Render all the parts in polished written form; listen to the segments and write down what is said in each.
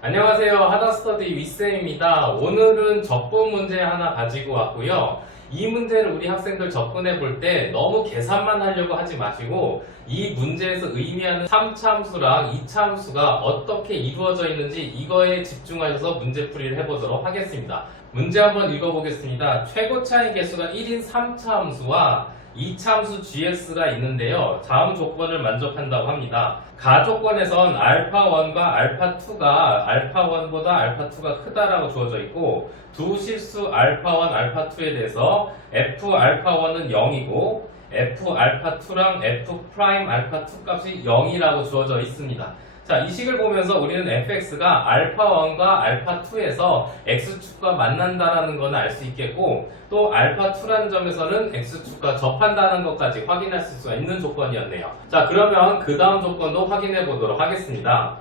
안녕하세요. 하다스터디 윗쌤입니다. 오늘은 접근 문제 하나 가지고 왔고요. 이 문제를 우리 학생들 접근해 볼 때 너무 계산만 하려고 하지 마시고 이 문제에서 의미하는 3차 함수랑 2차 함수가 어떻게 이루어져 있는지 이거에 집중하셔서 문제풀이를 해보도록 하겠습니다. 문제 한번 읽어보겠습니다. 최고차의 개수가 1인 3차 함수와 2차 함수 gx가 있는데요. 다음 조건을 만족한다고 합니다. 가조건에선 α1과 α2가 α1보다 α2가 크다라고 주어져 있고 두 실수 α1, α2에 대해서 fα1은 0이고 fα2랑 f'α2 값이 0이라고 주어져 있습니다. 자, 이 식을 보면서 우리는 fx가 α1과 α2에서 x축과 만난다라는 건 알 수 있겠고 또 α2라는 점에서는 x축과 접한다는 것까지 확인할 수가 있는 조건이었네요. 자, 그러면 그 다음 조건도 확인해 보도록 하겠습니다.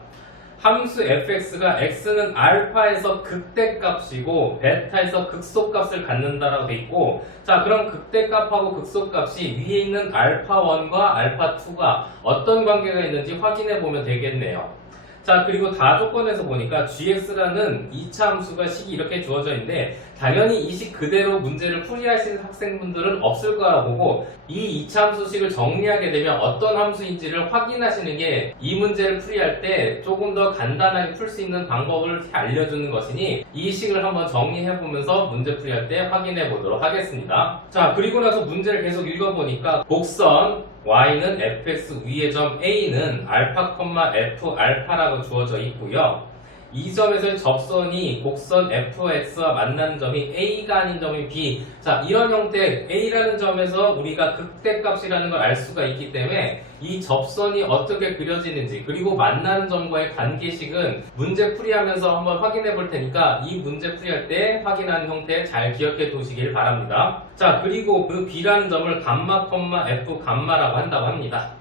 함수 fx가 x는 알파에서 극대값이고 베타에서 극소값을 갖는다라고 돼 있고 자 그럼 극대값하고 극소값이 위에 있는 알파1과 알파2가 어떤 관계가 있는지 확인해 보면 되겠네요. 자 그리고 다조건에서 보니까 gx라는 2차 함수가 식이 이렇게 주어져 있는데 당연히 이 식 그대로 문제를 풀이하시는 학생분들은 없을 거라 보고 이 2차 함수식을 정리하게 되면 어떤 함수인지를 확인하시는 게 이 문제를 풀이할 때 조금 더 간단하게 풀 수 있는 방법을 알려주는 것이니 이 식을 한번 정리해 보면서 문제 풀이할 때 확인해 보도록 하겠습니다. 자 그리고 나서 문제를 계속 읽어보니까 곡선 y는 fx 위의 점 a는 알파, f 알파라고 주어져 있고요. 이 점에서의 접선이 곡선 fx와 만나는 점이 a가 아닌 점이 b. 자, 이런 형태 a라는 점에서 우리가 극대값이라는 걸 알 수가 있기 때문에 이 접선이 어떻게 그려지는지 그리고 만나는 점과의 관계식은 문제 풀이하면서 한번 확인해 볼 테니까 이 문제 풀이할 때 확인하는 형태 잘 기억해 두시길 바랍니다. 자, 그리고 그 b라는 점을 감마, f 감마라고 한다고 합니다.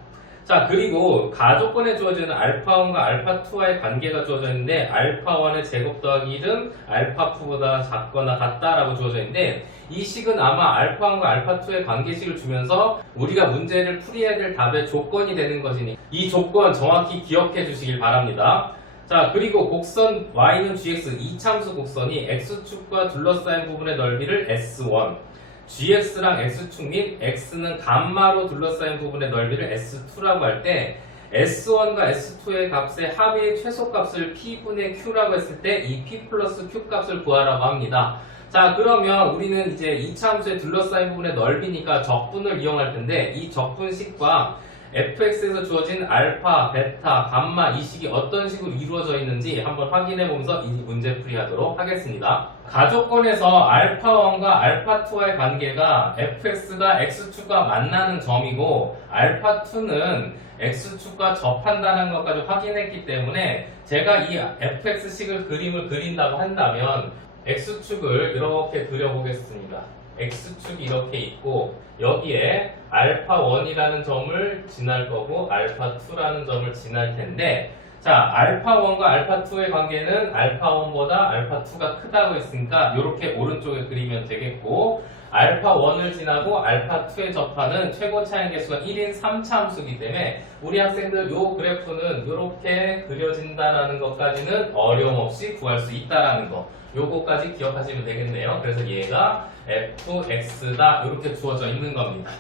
자 그리고 가조건에 주어지는 α1과 α2와의 관계가 주어져 있는데 α1의 제곱 더하기 1은 α2보다 작거나 같다라고 주어져 있는데 이 식은 아마 α1과 α2의 관계식을 주면서 우리가 문제를 풀이해야 될 답의 조건이 되는 것이니 이 조건 정확히 기억해 주시길 바랍니다. 자 그리고 곡선 y는 gx 2참수 곡선이 x축과 둘러싸인 부분의 넓이를 s1 gx랑 x축 및 x는 감마로 둘러싸인 부분의 넓이를 s2라고 할 때 s1과 s2의 값의 합의 최소값을 p분의 q라고 했을 때 이 p 플러스 q 값을 구하라고 합니다. 자 그러면 우리는 이제 2차 함수의 둘러싸인 부분의 넓이니까 적분을 이용할 텐데 이 적분식과 fx에서 주어진 알파, 베타, 감마 이 식이 어떤 식으로 이루어져 있는지 한번 확인해 보면서 이 문제 풀이하도록 하겠습니다. 가조건에서 알파1과 알파2와의 관계가 fx가 x축과 만나는 점이고 알파2는 x축과 접한다는 것까지 확인했기 때문에 제가 이 fx식을 그림을 그린다고 한다면 x축을 이렇게 그려보겠습니다. x축이 이렇게 있고 여기에 알파1이라는 점을 지날 거고 알파2라는 점을 지날 텐데 자 알파1과 알파2의 관계는 알파1보다 알파2가 크다고 했으니까 이렇게 오른쪽에 그리면 되겠고 알파1을 지나고 알파2에 접하는 최고차의 개수가 1인 3차 함수이기 때문에 우리 학생들 요 그래프는 이렇게 그려진다라는 것까지는 어려움 없이 구할 수 있다라는 거 요거까지 기억하시면 되겠네요. 그래서 얘가 fx다 이렇게 주어져 있는 겁니다.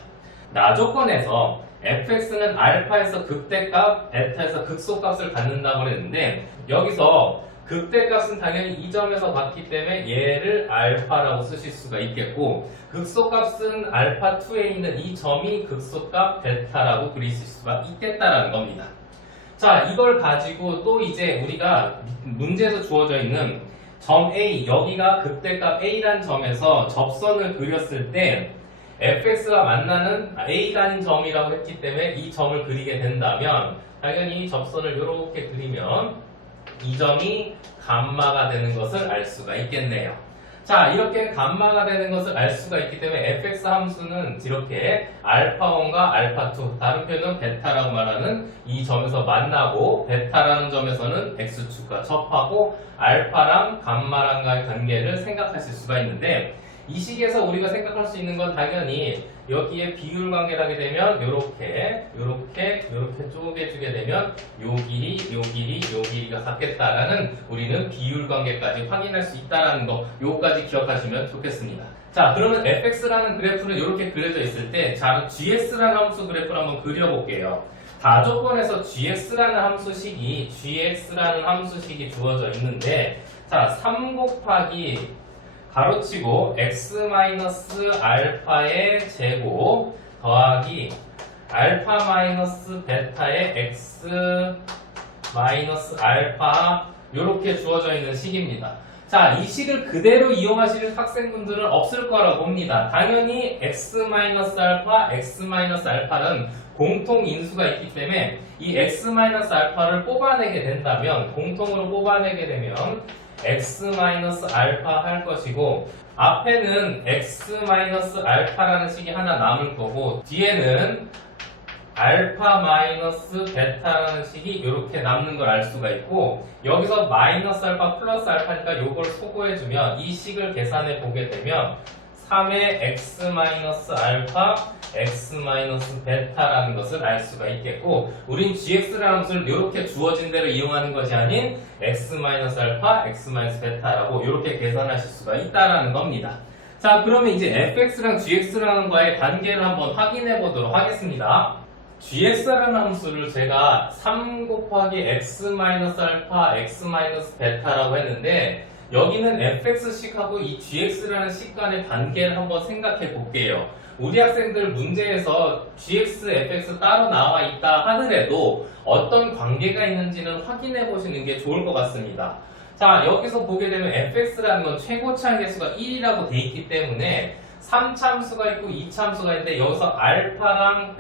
나조건에서 fx는 알파에서 극대값, 베타에서 극소값을 갖는다고 했는데 여기서 극대값은 당연히 이 점에서 받기 때문에 얘를 알파라고 쓰실 수가 있겠고 극소값은 알파2에 있는 이 점이 극소값 베타라고 그리실 수가 있겠다라는 겁니다. 자 이걸 가지고 또 이제 우리가 문제에서 주어져 있는 점 A, 여기가 극대값 A라는 점에서 접선을 그렸을 때 fx가 만나는 A가 아닌 점이라고 했기 때문에 이 점을 그리게 된다면 당연히 접선을 이렇게 그리면 이 점이 감마가 되는 것을 알 수가 있겠네요. 자 이렇게 감마가 되는 것을 알 수가 있기 때문에 fx 함수는 이렇게 알파1과 알파2 다른 표현은 베타라고 말하는 이 점에서 만나고 베타라는 점에서는 x축과 접하고 알파랑 감마랑과의 관계를 생각하실 수가 있는데 이 식에서 우리가 생각할 수 있는 건 당연히 여기에 비율 관계를 하게 되면 요렇게 쪼개주게 되면 요 길이가 같겠다라는 우리는 비율 관계까지 확인할 수 있다라는 거 요거까지 기억하시면 좋겠습니다. 자, 그러면 fx라는 그래프는 이렇게 그려져 있을 때 자, gs라는 함수 그래프를 한번 그려볼게요. 다조건에서 gx라는 함수식이 주어져 있는데 자, 3 곱하기 가로치고 x-알파의 제곱 더하기 알파-베타의 x-알파 요렇게 주어져 있는 식입니다. 자, 이 식을 그대로 이용하실 학생분들은 없을 거라고 봅니다. 당연히 x-알파, x-알파는 공통 인수가 있기 때문에 이 x-알파를 뽑아내게 된다면 공통으로 뽑아내게 되면 x-알파 할 것이고 앞에는 x-알파라는 식이 하나 남을 거고 뒤에는 알파-베타라는 식이 이렇게 남는 걸 알 수가 있고 여기서 마이너스 알파 플러스 알파니까 이걸 소거해주면 이 식을 계산해 보게 되면 3의 x-알파 x-베타라는 것을 알 수가 있겠고 우린 gx라는 함수를 이렇게 주어진 대로 이용하는 것이 아닌 x-알파 x-베타라고 이렇게 계산하실 수가 있다라는 겁니다. 자, 그러면 이제 fx랑 gx라는 거의 관계를 한번 확인해 보도록 하겠습니다. gx라는 함수를 제가 3 곱하기 x-알파 x-베타라고 했는데 여기는 fx식하고 이 gx라는 식 간의 관계를 한번 생각해 볼게요. 우리 학생들 문제에서 gx, fx 따로 나와 있다 하더라도 어떤 관계가 있는지는 확인해 보시는 게 좋을 것 같습니다. 자, 여기서 보게 되면 fx라는 건 최고차의 개수가 1이라고 돼 있기 때문에 3참수가 있고 2참수가 있는데 여기서 알파랑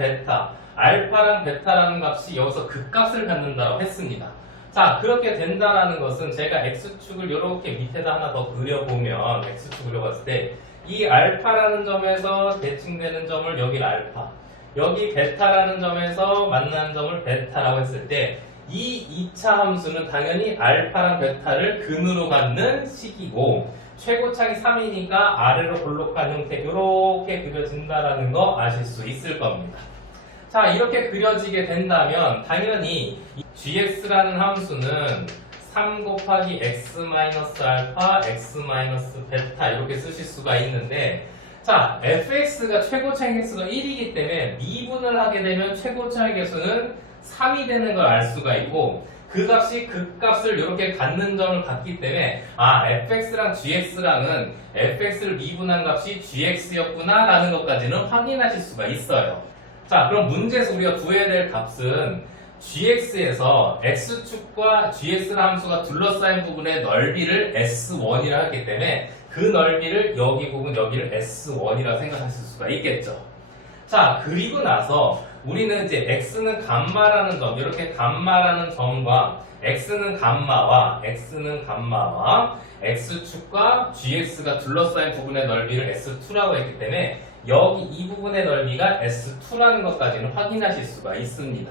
베타라는 값이 여기서 극값을 갖는다고 했습니다. 자, 그렇게 된다라는 것은 제가 x축을 이렇게 밑에다 하나 더 그려보면 x축 그려봤을 때 이 알파라는 점에서 대칭되는 점을 여기 알파 여기 베타라는 점에서 만나는 점을 베타라고 했을 때 이 2차 함수는 당연히 알파랑 베타를 근으로 갖는 식이고 최고창이 3이니까 아래로 볼록한 형태 이렇게 그려진다라는 거 아실 수 있을 겁니다. 자, 이렇게 그려지게 된다면 당연히 gx라는 함수는 3 곱하기 x-알파 x-베타 이렇게 쓰실 수가 있는데 자, fx가 최고차의 개수가 1이기 때문에 미분을 하게 되면 최고차의 개수는 3이 되는 걸 알 수가 있고 그 값이 극값을 이렇게 갖는 점을 갖기 때문에 fx랑 gx랑은 fx를 미분한 값이 gx였구나 라는 것까지는 확인하실 수가 있어요. 자, 그럼 문제에서 우리가 구해야 될 값은 gx에서 x축과 gx라는 함수가 둘러싸인 부분의 넓이를 s1이라 하기 때문에 그 넓이를 여기 부분 여기를 s1이라 생각하실 수가 있겠죠. 자, 그리고 나서 우리는 이제 x는 감마라는 점, 이렇게 감마라는 점과 x는 감마와 x축과 gx가 둘러싸인 부분의 넓이를 s2라고 했기 때문에 여기 이 부분의 넓이가 s2라는 것까지는 확인하실 수가 있습니다.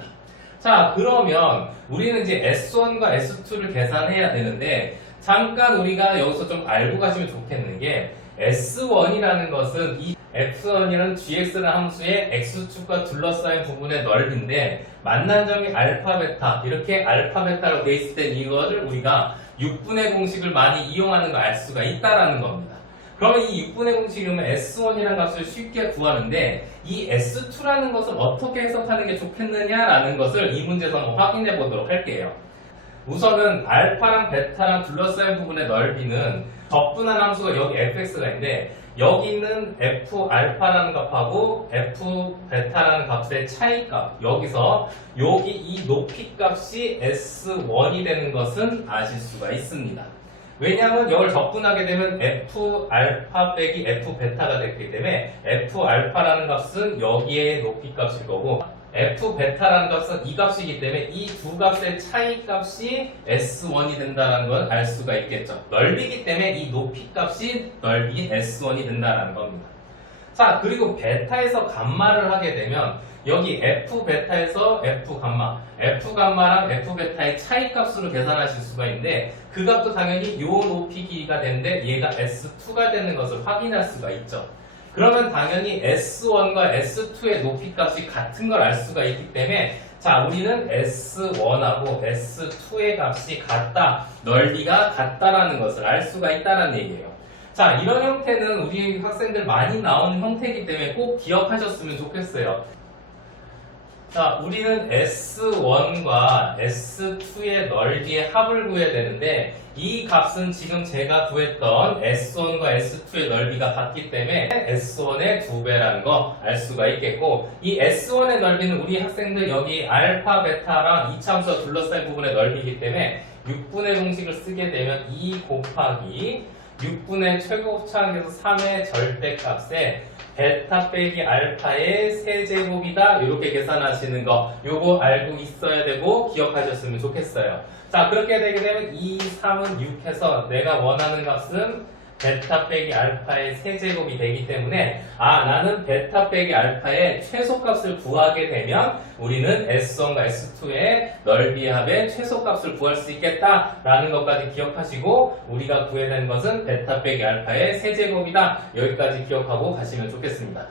자, 그러면 우리는 이제 S1과 S2를 계산해야 되는데 잠깐 우리가 여기서 좀 알고 가시면 좋겠는 게 S1이라는 것은 이 F1이라는 GX라는 함수의 X축과 둘러싸인 부분의 넓이인데 만난 점이 알파, 베타 이렇게 알파, 베타로 돼 있을 때 이거를 우리가 6분의 공식을 많이 이용하는 걸 알 수가 있다라는 겁니다. 그러면 이 6분의 공식이면 S1이라는 값을 쉽게 구하는데 이 S2라는 것을 어떻게 해석하는 게 좋겠느냐라는 것을 이 문제에서 한번 확인해 보도록 할게요. 우선은 알파랑 베타랑 둘러싸인 부분의 넓이는 적분한 함수가 여기 fx가 있는데 여기는 f 알파라는 값하고 f 베타라는 값의 차이값 여기서 여기 이 높이 값이 S1이 되는 것은 아실 수가 있습니다. 왜냐하면 이걸 적분하게 되면 f 알파 빼기 f 베타가 됐기 때문에 f 알파라는 값은 여기에 높이 값일 거고 f 베타라는 값은 이 값이기 때문에 이 두 값의 차이 값이 S1이 된다는 걸 알 수가 있겠죠. 넓이기 때문에 이 높이 값이 넓이인 S1이 된다는 겁니다. 자, 그리고 베타에서 감마를 하게 되면 여기 f 베타에서 f 감마, f 감마랑 f 베타의 차이 값으로 계산하실 수가 있는데 그 값도 당연히 요 높이 길이가 되는데 얘가 S2가 되는 것을 확인할 수가 있죠. 그러면 당연히 S1과 S2의 높이 값이 같은 걸 알 수가 있기 때문에 자, 우리는 S1하고 S2의 값이 같다, 넓이가 같다라는 것을 알 수가 있다는 얘기예요. 자, 이런 형태는 우리 학생들 많이 나오는 형태이기 때문에 꼭 기억하셨으면 좋겠어요. 자, 우리는 S1과 S2의 넓이의 합을 구해야 되는데 이 값은 지금 제가 구했던 S1과 S2의 넓이가 같기 때문에 S1의 2배라는 거 알 수가 있겠고 이 S1의 넓이는 우리 학생들 여기 알파, 베타랑 이차함수가 둘러싸인 부분의 넓이이기 때문에 6분의 공식을 쓰게 되면 2 곱하기 6분의 최고곱차항에서 3의 절대값에 베타 빼기 알파의 세제곱이다 이렇게 계산하시는 거 요거 알고 있어야 되고 기억하셨으면 좋겠어요. 자, 그렇게 되게 되면 2, 3은 6 해서 내가 원하는 값은 베타 빼기 알파의 세제곱이 되기 때문에 나는 베타 빼기 알파의 최소값을 구하게 되면 우리는 S1과 S2의 넓이 합의 최소값을 구할 수 있겠다라는 것까지 기억하시고 우리가 구해야 되는 것은 베타 빼기 알파의 세제곱이다. 여기까지 기억하고 가시면 좋겠습니다.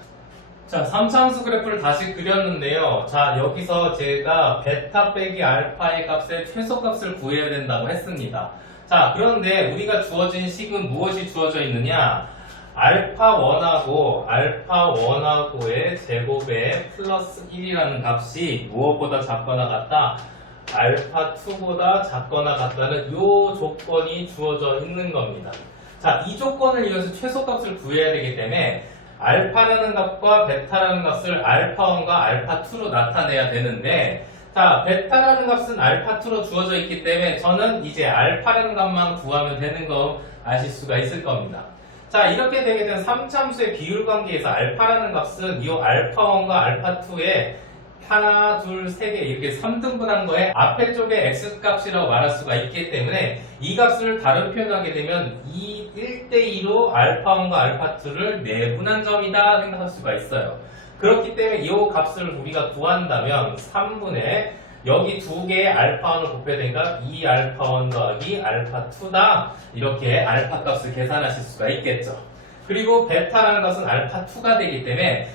자, 3차함수 그래프를 다시 그렸는데요. 자, 여기서 제가 베타 빼기 알파의 값의 최소값을 구해야 된다고 했습니다. 자, 그런데 우리가 주어진 식은 무엇이 주어져 있느냐? 알파1하고 알파1하고의 제곱에 플러스 1이라는 값이 무엇보다 작거나 같다? 알파2보다 작거나 같다는 이 조건이 주어져 있는 겁니다. 자, 이 조건을 이용해서 최소값을 구해야 되기 때문에 알파라는 값과 베타라는 값을 알파1과 알파2로 나타내야 되는데 자, 베타라는 값은 알파2로 주어져 있기 때문에 저는 이제 알파라는 값만 구하면 되는 거 아실 수가 있을 겁니다. 자, 이렇게 되게 되면 3차함수의 비율 관계에서 알파라는 값은 이 알파1과 알파2의 하나, 둘, 세 개 이렇게 3등분한 거에 앞에 쪽에 x값이라고 말할 수가 있기 때문에 이 값을 다른 표현하게 되면 1대2로 알파1과 알파2를 내분한 점이다 생각할 수가 있어요. 그렇기 때문에 이 값을 우리가 구한다면 3분의 여기 두 개의 알파1을 곱해야 되니까 2알파1 더하기 알파2다 이렇게 알파 값을 계산하실 수가 있겠죠. 그리고 베타라는 것은 알파2가 되기 때문에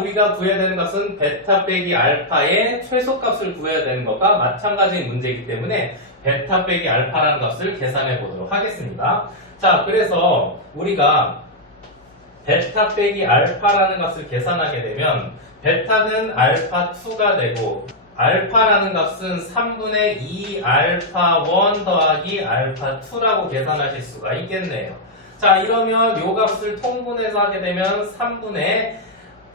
우리가 구해야 되는 것은 베타 빼기 알파의 최소값을 구해야 되는 것과 마찬가지인 문제이기 때문에 베타 빼기 알파라는 값을 계산해 보도록 하겠습니다. 자, 그래서 우리가 베타 빼기 알파라는 값을 계산하게 되면 베타는 알파2가 되고 알파라는 값은 3분의 2 알파1 더하기 알파2라고 계산하실 수가 있겠네요. 자, 이러면 요 값을 통분해서 하게 되면 3분의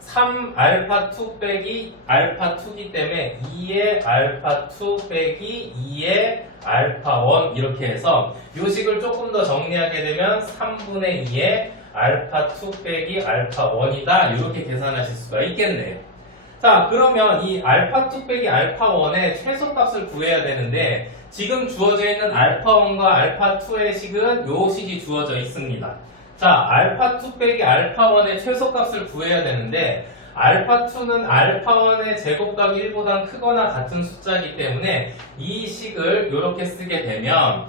3 알파2 빼기 알파2기 때문에 2의 알파2 빼기 2의 알파1 이렇게 해서 요 식을 조금 더 정리하게 되면 3분의 2의 알파2 빼기 알파1이다 이렇게 계산하실 수가 있겠네요. 자, 그러면 이 알파2 빼기 알파1의 최소값을 구해야 되는데 지금 주어져 있는 알파1과 알파2의 식은 요 식이 주어져 있습니다. 자, 알파2 빼기 알파1의 최소값을 구해야 되는데 알파2는 알파1의 제곱값 1보다 크거나 같은 숫자이기 때문에 이 식을 이렇게 쓰게 되면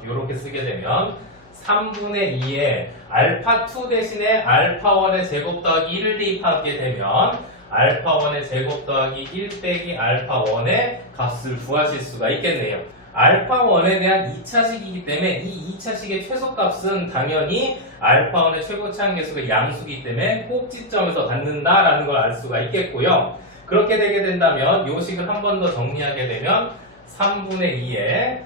3분의 2에 알파2 대신에 알파1의 제곱 더하기 1을 대입하게 되면 알파1의 제곱 더하기 1 빼기 알파1의 값을 구하실 수가 있겠네요. 알파1에 대한 2차식이기 때문에 이 2차식의 최소값은 당연히 알파1의 최고차항 계수가 양수이기 때문에 꼭지점에서 갖는다라는 걸 알 수가 있겠고요. 그렇게 되게 된다면 이 식을 한 번 더 정리하게 되면 3분의 2에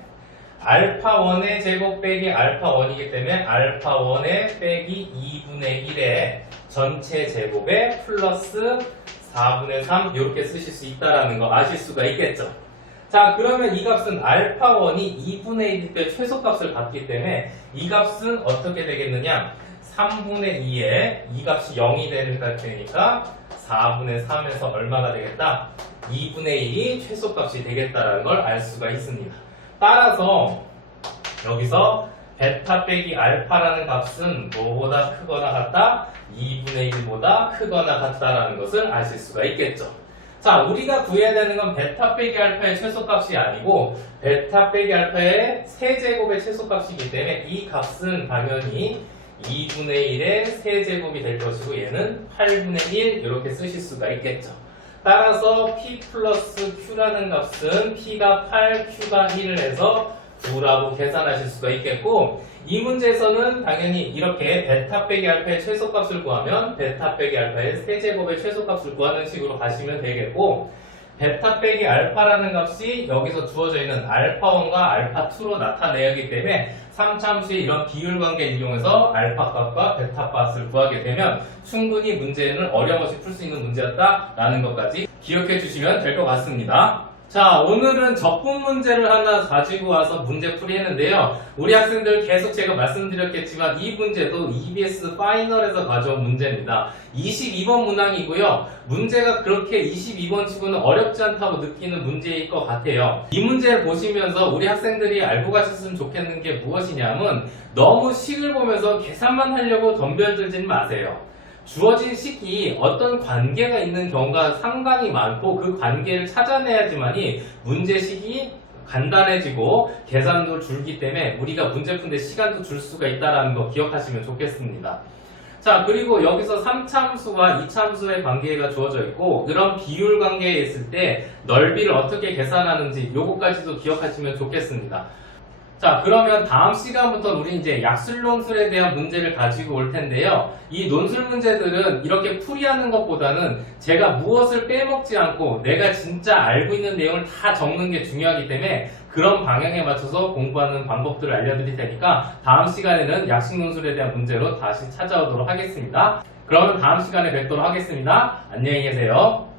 알파1의 제곱 빼기 알파1이기 때문에 알파1의 빼기 2분의 1의 전체 제곱에 플러스 4분의 3 이렇게 쓰실 수 있다는 거 아실 수가 있겠죠. 자, 그러면 이 값은 알파1이 2분의 1일 때 최소값을 받기 때문에 이 값은 어떻게 되겠느냐 3분의 2에 이 값이 0이 되니까 4분의 3에서 얼마가 되겠다 2분의 1이 최소값이 되겠다는 걸 알 수가 있습니다. 따라서 여기서 베타 빼기 알파라는 값은 뭐보다 크거나 같다? 2분의 1보다 크거나 같다라는 것을 아실 수가 있겠죠. 자, 우리가 구해야 되는 건 베타 빼기 알파의 최소값이 아니고 베타 빼기 알파의 세제곱의 최소값이기 때문에 이 값은 당연히 2분의 1의 세제곱이 될 것이고 얘는 8분의 1 이렇게 쓰실 수가 있겠죠. 따라서 P 플러스 Q라는 값은 P가 8, Q가 1을 해서 9라고 계산하실 수가 있겠고 이 문제에서는 당연히 이렇게 베타 빼기 알파의 최소값을 구하면 베타 빼기 알파의 세제곱의 최소값을 구하는 식으로 가시면 되겠고 베타 빼기 알파라는 값이 여기서 주어져 있는 알파1과 알파2로 나타내야 하기 때문에 3차함수의 이런 비율 관계를 이용해서 알파 값과 베타 값을 구하게 되면 충분히 문제는 어려움없이 풀 수 있는 문제였다라는 것까지 기억해 주시면 될 것 같습니다. 자, 오늘은 적분 문제를 하나 가지고 와서 문제풀이 했는데요. 우리 학생들 계속 제가 말씀드렸겠지만 이 문제도 EBS 파이널에서 가져온 문제입니다. 22번 문항이고요. 문제가 그렇게 22번 치고는 어렵지 않다고 느끼는 문제일 것 같아요. 이 문제를 보시면서 우리 학생들이 알고 가셨으면 좋겠는 게 무엇이냐면 너무 식을 보면서 계산만 하려고 덤벼들지는 마세요. 주어진 식이 어떤 관계가 있는 경우가 상당히 많고 그 관계를 찾아내야지만이 문제식이 간단해지고 계산도 줄기 때문에 우리가 문제 푸는데 시간도 줄 수가 있다는 거 기억하시면 좋겠습니다. 자, 그리고 여기서 3차함수와 2차함수의 관계가 주어져 있고 그런 비율 관계에 있을 때 넓이를 어떻게 계산하는지 요거까지도 기억하시면 좋겠습니다. 자, 그러면 다음 시간부터 우리 이제 약술 논술에 대한 문제를 가지고 올 텐데요. 이 논술 문제들은 이렇게 풀이하는 것보다는 제가 무엇을 빼먹지 않고 내가 진짜 알고 있는 내용을 다 적는 게 중요하기 때문에 그런 방향에 맞춰서 공부하는 방법들을 알려드릴 테니까 다음 시간에는 약식 논술에 대한 문제로 다시 찾아오도록 하겠습니다. 그러면 다음 시간에 뵙도록 하겠습니다. 안녕히 계세요.